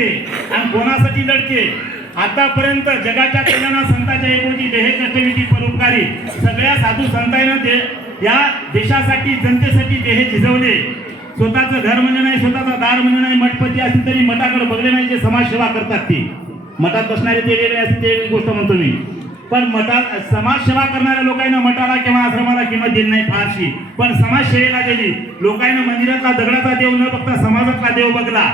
आणि कोणासाठी लढते आतापर्यंत जगाच्या कल्याणा संतांच्या ऐवजी देह कष्टविधी परोपकारी सगळ्या साधू संतांना दे या देशासाठी जनतेसाठी देह झिजवले. स्वतःचं घर म्हणजे नाही स्वतःचा दार म्हणजे नाही मठपती असतील तरी मठाकडे बघले नाही जे समाजसेवा करतात ते. मठात बसणारे ते वेगळे असतील ते वेगळी गोष्ट म्हणतो मी. पण मठात समाजसेवा करणाऱ्या लोकांना मठाला किंवा आश्रमाला किंमत दिली नाही फारशी. पण समाजसेवेला गेली. लोकांना मंदिरातला दगडाचा देव न बघता समाजातला देव बघला.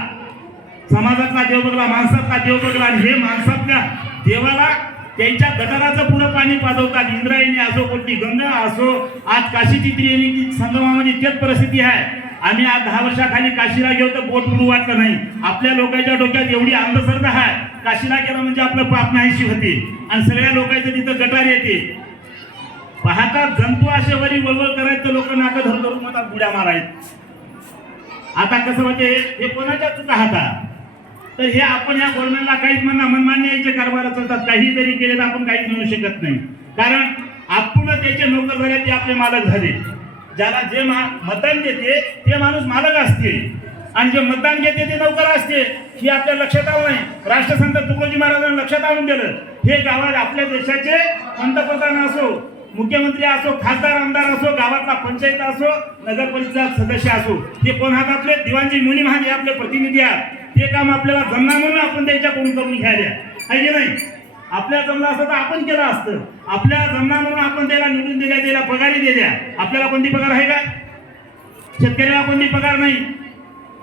समाजातला देव बघला माणसातला देव बघला आणि हे माणसातल्या देवाला त्यांच्या गटाराचं पुरं पाणी पाजवतात. इंद्रायणी असो कोणती गंगा असो आज काशीची त्रिवेणी संगमामध्ये तेच परिस्थिती आहे. आम्ही आज दहा वर्षाखाली काशीला गेलो तर बोट उडू वाटलं नाही. आपल्या लोकांच्या डोक्यात एवढी अंधश्रद्धा आहे. काशीला गेलं म्हणजे आपलं पाप नाहीशी होते. आणि सगळ्या लोकांचं तिथं गटार येते. पाहता जंतू असे वरी वळवळ करायचं लोक नाकं धरून धरून म्हणतात बुड्या मारायत. आता कसं म्हणजे हे कोणाच्या चुका हाता तर हे आपण या गव्हर्नमेंटला काहीच म्हणा मनमान्य याचे कारभार चालतात. काही जरी केले तर आपण काहीच म्हणू शकत नाही. कारण आपण त्याचे नोकर झाले ते आपले मालक झाले. ज्याला जे मा- मतदान देते ते माणूस मालक असते. आणि जे मतदान घेते ते नोकर असते. ही आपल्या लक्षात आलं नाही. राष्ट्रसंत तुकोजी महाराजांना लक्षात आणून दिलं. हे गावात आपल्या देशाचे पंतप्रधान असो मुख्यमंत्री असो खासदार आमदार असो गावातला पंचायत असो नगर परिषद सदस्य असो ते कोण हात आपले दिवाणजी मुनी महान हे आपले प्रतिनिधी आहेत. ते काम आपल्याला जमणार म्हणून आपण त्यांच्याकडून करून घ्यायला. आहे की नाही? आपल्या जमलं असतं तर आपण केलं असतं. आपल्या जमणार म्हणून आपण त्याला निवडून दिल्या त्याला पगारी दिल्या. आपल्याला कोणती पगार आहे का? शेतकऱ्याला कोणती पगार नाही?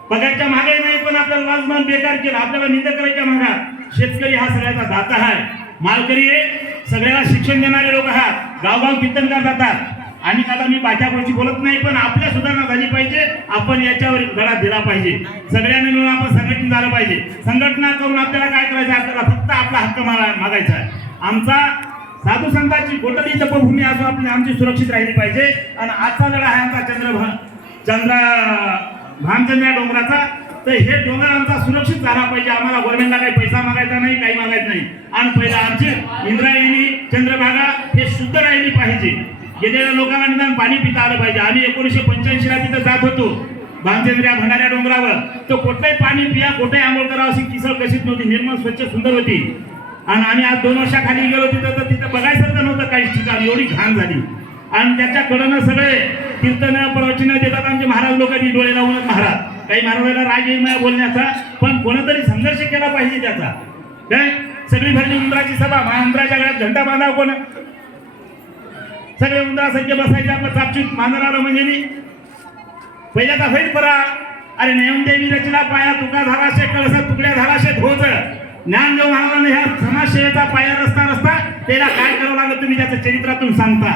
पगारच्या मागे नाही पण आपल्याला राजमान बेकार केलं. आपल्याला निंद करायच्या मागा. शेतकरी हा सगळ्याचा दाता आहे. मालकरी हे सगळ्याला शिक्षण देणारे लोक आहात. गावगाव कीर्तनकार जातात आणि आता मी बाच्या बोलत नाही पण आपल्या सुधारणा झाली पाहिजे. आपण याच्यावर गळा दिला पाहिजे. सगळ्यांनी मिळून आपण संघटन झालं पाहिजे. संघटना करून आपल्याला काय करायचं? आपल्याला फक्त आपला हक्क मागायचा आहे. आमचा साधू संतांची गोटली तपभूमी असून आपली आमची सुरक्षित राहिली पाहिजे. आणि आजचा लढा आहे आमचा चंद्र चंद्र भामचंद्र डोंगराचा. तर हे डोंगर आमचा सुरक्षित झाला पाहिजे. आम्हाला गव्हर्नमेंटला काही पैसा मागायचा नाही काही मागायचं नाही. आणि पहिला आमचे इंद्र पाहिजे. गेलेल्या लोकांना निदान पाणी पिता आलं पाहिजे. आम्ही एकोणीसशे पंच्याऐंशीला तिथं जात होतो. भामचंद्र या भंडाऱ्या डोंगरावर तर कुठलंही पाणी पिया कुठेही आंघोळ करावं अशी किसळ कशीच नव्हती. निर्मळ स्वच्छ सुंदर होती. आणि आम्ही आज दोन वर्षाखाली गेलो तिथं तर तिथं बघायसारखं नव्हतं काही ठिकाण. एवढी घाण झाली. आणि त्याच्या कडनं सगळे कीर्तन प्रवचन देतात आमचे महाराज लोकांनी डोळे लावूनच महाराज. काही महाराजाला राग येईल बोलण्याचा पण कोणतरी संघर्ष केला पाहिजे त्याचा. काय? सगळी भरली उंदराची सभा. महाउंदराच्या गळ्यात घंटा बांधा कोण? सगळे उंदरासारखे बसायचे आपलं चापचूप मानर आलं म्हणजे नी. पहिल्याचा होईल परा. अरे देवी रचना पाया तुका धाराशे कळसा तुकड्या धाराशे धोज ज्ञानदेव महाराजांनी ह्या समाजसेवेचा पाया रस्ता रस्ता त्याला काय करावं लागलं तुम्ही त्याचं चरित्रातून सांगता.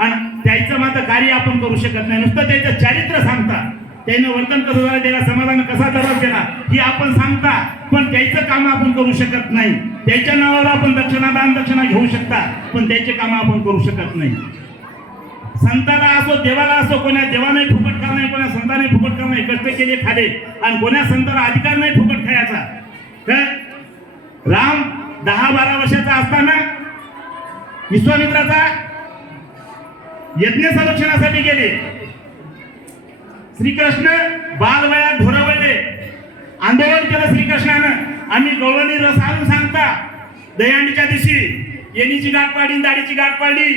आणि त्याचं मात्र कार्य आपण करू शकत नाही. नुसतं त्याचं चारित्र्य सांगता. त्यानं वर्तन कसं झालं त्याला समाजानं कसा दरस केला हे आपण सांगता पण त्याचं काम आपण करू शकत नाही. त्याच्या नावावर आपण दक्षिणा दान दक्षिणा घेऊ शकता पण त्याचे काम आपण करू शकत नाही. संताला असो देवाला असो कोणा देवाने फुकट खाल नाही कोणा संताने फुकट खाल नाही कष्ट केले खाले आणि कोणा संताला अधिकार नाही फुकट खायचा. काय राम दहा बारा वर्षाचा असताना विश्वामित्राचा यज्ञ संरक्षणासाठी गेले. श्रीकृष्ण बालवयात ढोरवले आंदोलन केलं श्रीकृष्णानं. आम्ही गवळणी रस आणून सांगता दहीहंडीच्या दिवशी येणीची गाठ पाडली दाढीची गाठ पाडली.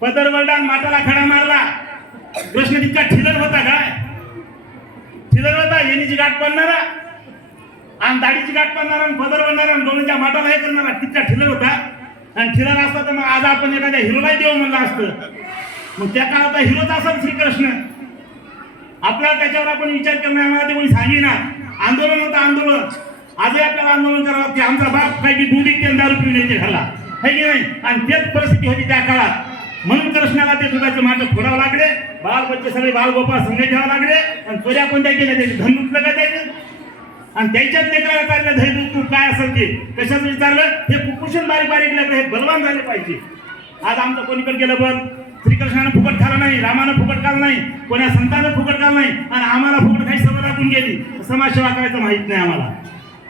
पदरवरडान माताला खडा मारला. कृष्ण तितका ठिलर होता काय? ठिलर होता येणीची गाठ पाडणारा. आणि दाढीची गाठ पाडणारा आणि पदर बनणारा आणि डोळ्याच्या माटाला हे करणारा तितका ठिलर होता. आणि ठिलर असता तर मग आज आपण एखाद्या हिरोलाही देऊ म्हणलं असतं. मग त्या काळात हिरोच असेल श्रीकृष्ण. आपला त्याच्यावर आपण विचार करणार आम्हाला ते कोणी सांगेना आंदोलन होतं आंदोलन. आजही आपल्याला आंदोलन करावं की आमचा बाप काही दूध इकते दारू पिऊन येते घरला. हे की नाही? आणि तेच परिस्थिती होती त्या काळात. म्हणून कृष्णाला ते दुधाचे मार्ग फोडावं लागले. बाल बच्चे सगळे बालगोपाळ संघ घ्यावं लागले. आणि चोऱ्या कोणत्या केल्या त्याचे धन लुटलं का त्याचे आणि त्याच्यात लेकराला चाललं दही तू काय असेल ते? कशाचं विचारलं? हे कुपोषण बारीक बारीक लेकर हे बलवान झाले पाहिजे. आज आमचं कोणीकडे गेलं बघ श्रीकृष्णानं फुकट झालं नाही. रामानं फुकट खाल्लं नाही. कोणा संतानं फुकट नाही. आणि आम्हाला फुकट काही सवय लागून गेली. समाजसेवा करायचं माहीत नाही आम्हाला.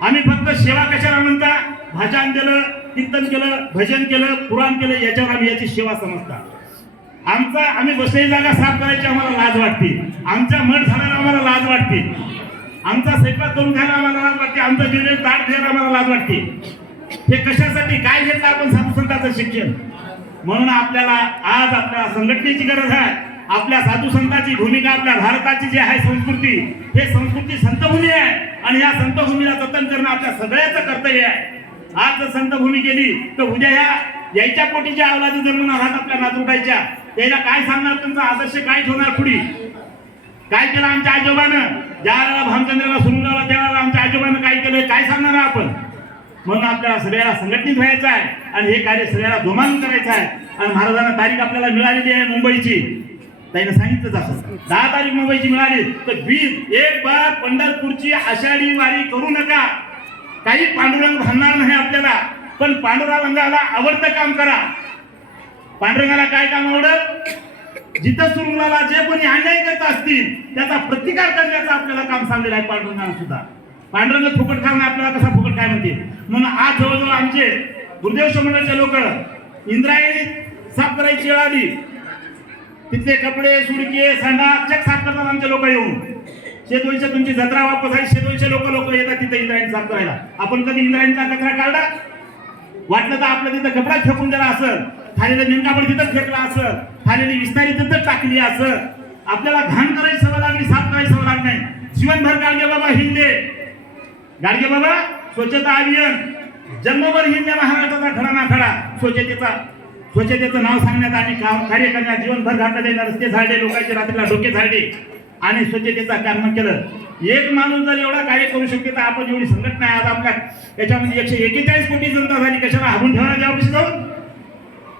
आम्ही फक्त सेवा कशाला म्हणता? भाषण केलं कीर्तन केलं भजन केलं पुराण केलं याच्यावर आम्ही याची सेवा समजता. आमचा आम्ही बसलेली जागा साफ करायची आम्हाला लाज वाटते. आमच्या मठ झाल्याला आम्हाला लाज वाटते. आमचा स्वयंपाक करून घ्यायला आम्हाला लाज वाटते. आमचा जेवण ताट घ्यायला आम्हाला लाज वाटते. हे कशासाठी? काय घेतलं आपण साधू संतांचं शिक्षण? म्हणून आपल्याला आज आपल्याला संघटनेची गरज आहे. आपल्या साधू संतांची भूमिका आपल्या भारताची जी आहे संस्कृती हे संस्कृती संतभूमी आहे. आणि या संतभूमीला जतन करणं आपल्या सगळ्याचं कर्तव्य आहे. आज जर संतभूमी केली तर उद्या ह्या यायच्या पोटीच्या अवलादी जन्म राहत आपल्या नातरुटायच्या त्याला काय सांगणार तुमचा आदर्श काय ठेवणार पुढे? काय केलं आमच्या आजोबानं? ज्या वेळेला भामचंद्राला सुरू लावला त्यावेळेला आमच्या आजोबानं काय केलं काय सांगणार आपण? म्हणून आपल्याला सगळ्याला संघटित व्हायचं आहे. आणि हे कार्य सगळ्याला जोमान करायचं आहे. आणि महाराजांना तारीख आपल्याला मिळालेली आहे मुंबईची. त्याने सांगितलंच असं दहा तारीख मुंबईची मिळाली तर वीस एक बार पंढरपूरची आषाढी वारी करू नका. काही पांडुरंग भांडणार नाही आपल्याला पण पांडुरंगाला आवडतं काम करा. पांडुरंगाला काय काम आवडत? जिथं सुरुंगाला जे कोणी अन्याय करत असतील त्याचा प्रतिकार करण्याचं आपल्याला काम सांगलेलं आहे पांडुरंगाला सुद्धा. पांडुरंग फुकट खाणं आपल्याला कसा फुकट काय म्हणते म्हणून आज जवळजवळ आमचे गुरुदेव मंडळाचे लोक इंद्रायणी साफ करायची वेळ आली. तिथले कपडे सुडके सांडा चक साफ करतात आमचे लोक येऊन. शेतवळीच्या तुमची जत्रा वापस आहे शेतवळीचे लोक लोक येतात तिथे इंद्रायणी साफ करायला. आपण कधी इंद्रायणीचा कचरा काढला? वाटलं तर आपलं तिथं कपडा फेकून दिला असं थालेलं मेंढापड तिथंच फेकला असं थालेली विस्तारी तिथंच टाकली असं आपल्याला घाण करायची सवय लागली साफ करायची सवय लागली नाही. जीवनभर गाडगे बाबा हिंदे गाडगे बाबा स्वच्छता अभियान. जन्मभर हिंदे महाराष्ट्राचा खडा ना खडा स्वच्छतेचा स्वच्छतेचं नाव सांगण्यात आणि काम कार्य करण्यात जीवनभर घातलं त्याने रस्ते झाडले लोकांचे रात्रीला डोके झाडले. आणि स्वच्छतेचा काम केलं. एक माणूस जर एवढा कार्य करू शकते तर आपण एवढी संघटना आहे आज आपल्या याच्यामध्ये एकशे एकेचाळीस कोटी जनता झाली. कशाला हारून ठेवणार यावर्षी जाऊन?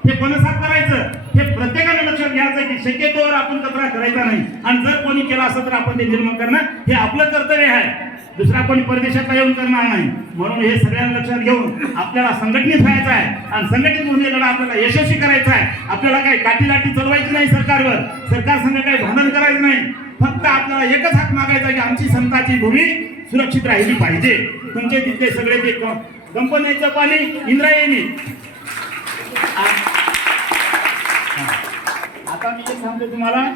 हे कोण करायचं. हे प्रत्येकाने लक्षात घ्यायचं की शक्यतोवर आपण कचरा करायचा नाही. आणि जर कोणी केला असं तर आपण ते निर्माण करणं हे आपलं कर्तव्य आहे. दुसरा कोणी परदेशात येऊन करणार नाही. म्हणून हे सगळ्यांना लक्षात घेऊन आपल्याला संघटनेत व्हायचं आहे. आणि संघटित होऊन हे लढा आपल्याला यशस्वी करायचा आहे. आपल्याला काही काठी लाठी चालवायची नाही सरकारवर. सरकार संघ काही भांडण करायचं नाही. फक्त आपल्याला एकच हात मागायचा की आमची संताची भूमी सुरक्षित राहिली पाहिजे. तुमचे तिथले सगळे ते कंपन्यांचं पाणी इंद्रायणी आता मी एक सांगतो तुम्हाला.